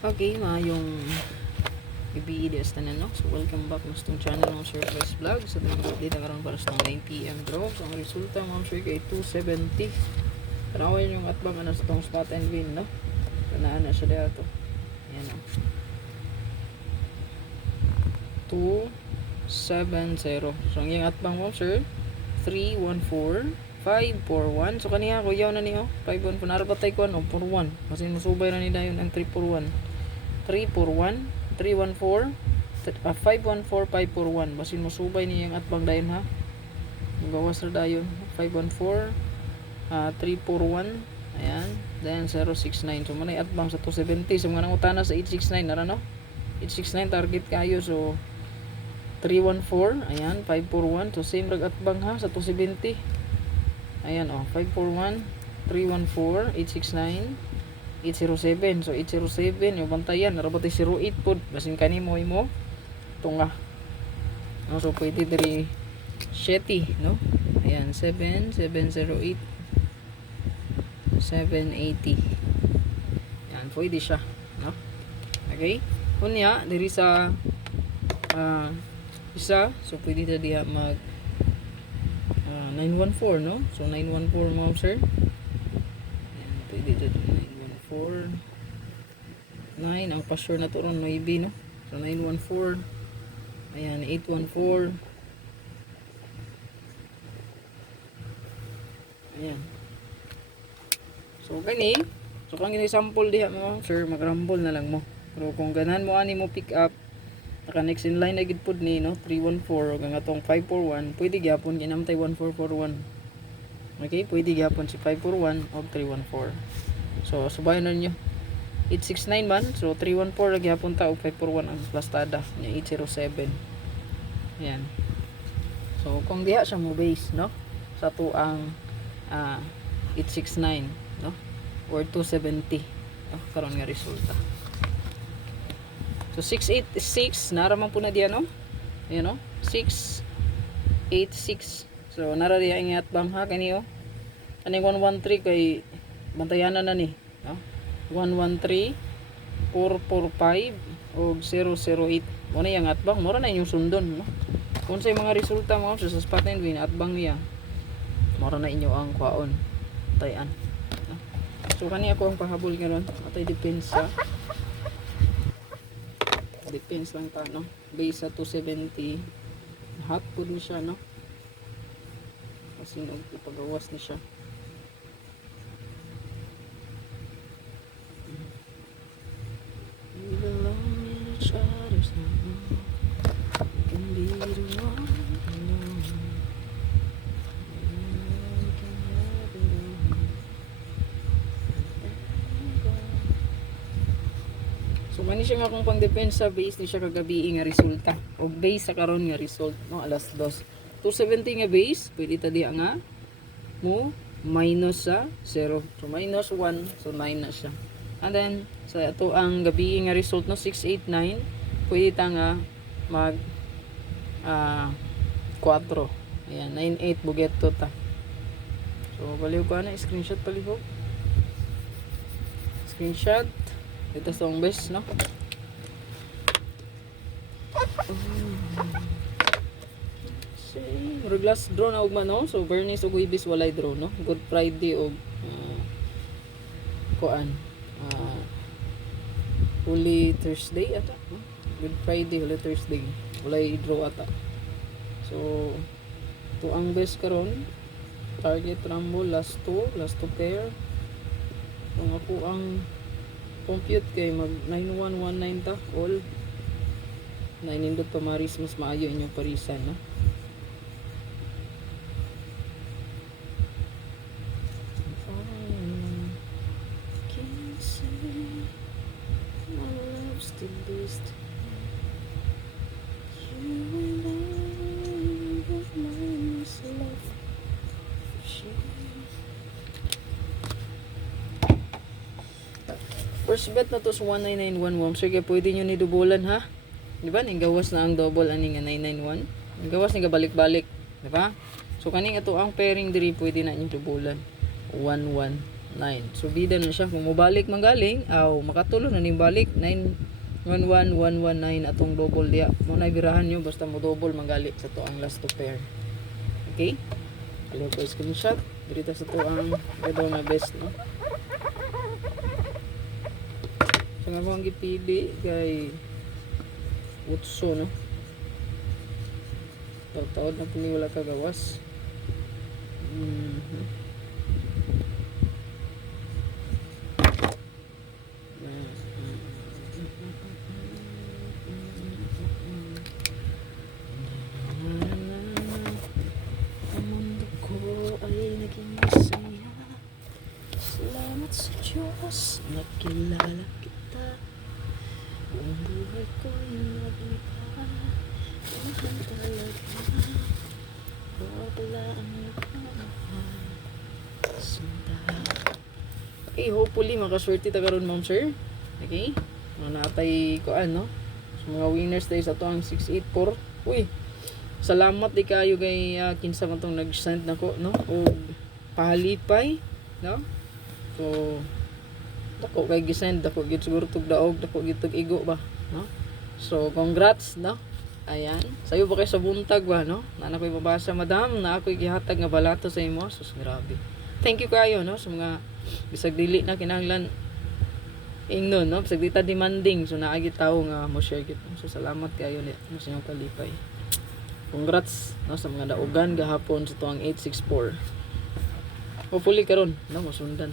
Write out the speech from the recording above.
Okay, yung BBEDS na no. So welcome back mas tong channel ng Surprise Vlog. So dito karon para sa 9 PM draw. So ang resulta ma'am sure kay 270. Tanawan yung atbang ano sa tong spot and win no. Kanaan na siya dito. Ayan o. 270. So ang yung atbang ma'am sir 314 541. So kaniya ko yaw na niyo 514 narabatay ko ano 41. Kasi masubay na ni dayon ang 341. 341 314 514 541 basin mo subay niya ang atbang dayon ha gawas ra dayon 514 341 ayan then 069 so manay atbang sa 270 so mga utana sa 869 nara no 869 target kayo so 314 ayan 541 so same rag atbang ha sa 270 ayan 541 314 869 807 so 807 yung bantayan narabot 08 pod basin kanimo imo tunga no, so pwede diri 7 no ayan 7708 780 yan pwede siya no okay kunya diri sa isa so pwede ta diha mag 914 no so 914 mo sir yan pwede ta 9 ang pasure na to ron 9 no so 914 ayan 814 ayan so kani so kung gini sample diha mo sir magrambol na lang mo pero kung ganan mo ani mo pick up naka next in line na gid pud ni no 314 ug ang atong 541 pwede gyapon ginamtay 1441 okay pwede gyapon si 541 o 314 so subayan na ninyo 869 man so 314 lagi hapon ta og 541 ang plastada nya 807 yan so kung diha siya mo base no sa tuang 869 no or 270 no karon nga resulta so 686 nara man po na diya no ayan no 686 so nara diya ingat bang ha kaniyo kaning 113 kay bantayanan na ni no? 113 445 o 008 mo na yung atbang mura na yung sundon no? Kung sa mga resulta mo sa spot and win atbang niya mura na inyo ang kwaon tayan no? So kani ako ang pahabol ngayon atay depensa depends lang ta no base sa 270 hot po ni siya no kasi ipagawas ni siya so mani siya nga kung pang depensa base ni siya kagabi nga resulta o base sa karon nga result no alas 2 270 nga base pwede ta diha nga mo minus sa 0 so minus 1 so 9 na siya and then sa ato ang gabi nga result no 689 pwede ta nga mag 4 ayan 98 buget to ta so baliw ko na screenshot palihog screenshot ito sa best no reglas draw na ugma no so Bernice ug Ibis walay draw no Good Friday og kuan Holy Thursday ata no? Good Friday Holy Thursday walay draw ata so to ang best karon target rumble last two pair kung ako ang compute kay mag 9119 ta all 9 indot pa maris mas maayo inyong parisan no first bet na to sa 19911 so kaya pwede nyo ni dubulan ha diba ning gawas na ang double ani nga 991 ang gawas ni balik-balik diba so kaning ito ang pairing diri pwede na nyo dubulan 11 9. So bida na siya kung mobalik manggaling aw makatulo na ning balik 911119 atong double diya. Mo na birahan nyo basta mo double manggali sa to ang last two pair. Okay? Aliw ko screenshot. Dito sa to ang ito na best no. So nga ko ang gipili kay Utso no. Taod na puni wala kagawas. Ang mundo ko ay naging masaya. Salamat sa Diyos, nakilala kita. Buong buhay ko yung nag-iba. Mahal talaga. Wala ang nakamahal. Sinta. Okay, hopefully makaswerte ta karon ma'am sir. Okay? Mga natay ko ano. So, mga winners tayo sa to ang 684. Uy, salamat di kayo kay kinsa man tong nag-send nako no o pahalipay no. So dako kay gisend dako gid siguro tug daog dako gid tug igo ba no. So congrats no. Ayan, sayo ba kayo sa buntag ba no? Na ako'y mabasa madam na ako'y gihatag nga balato sa imo. Sus grabe. Thank you kayo no sa mga bisag dili na kinahanglan ingnon no, bisag dita demanding so naagi tawo nga mo share gid. So salamat kayo ni no sa inyong kalipay. Congrats no sa mga daugan gahapon sa tuang 864. Hopefully karon no mosundan.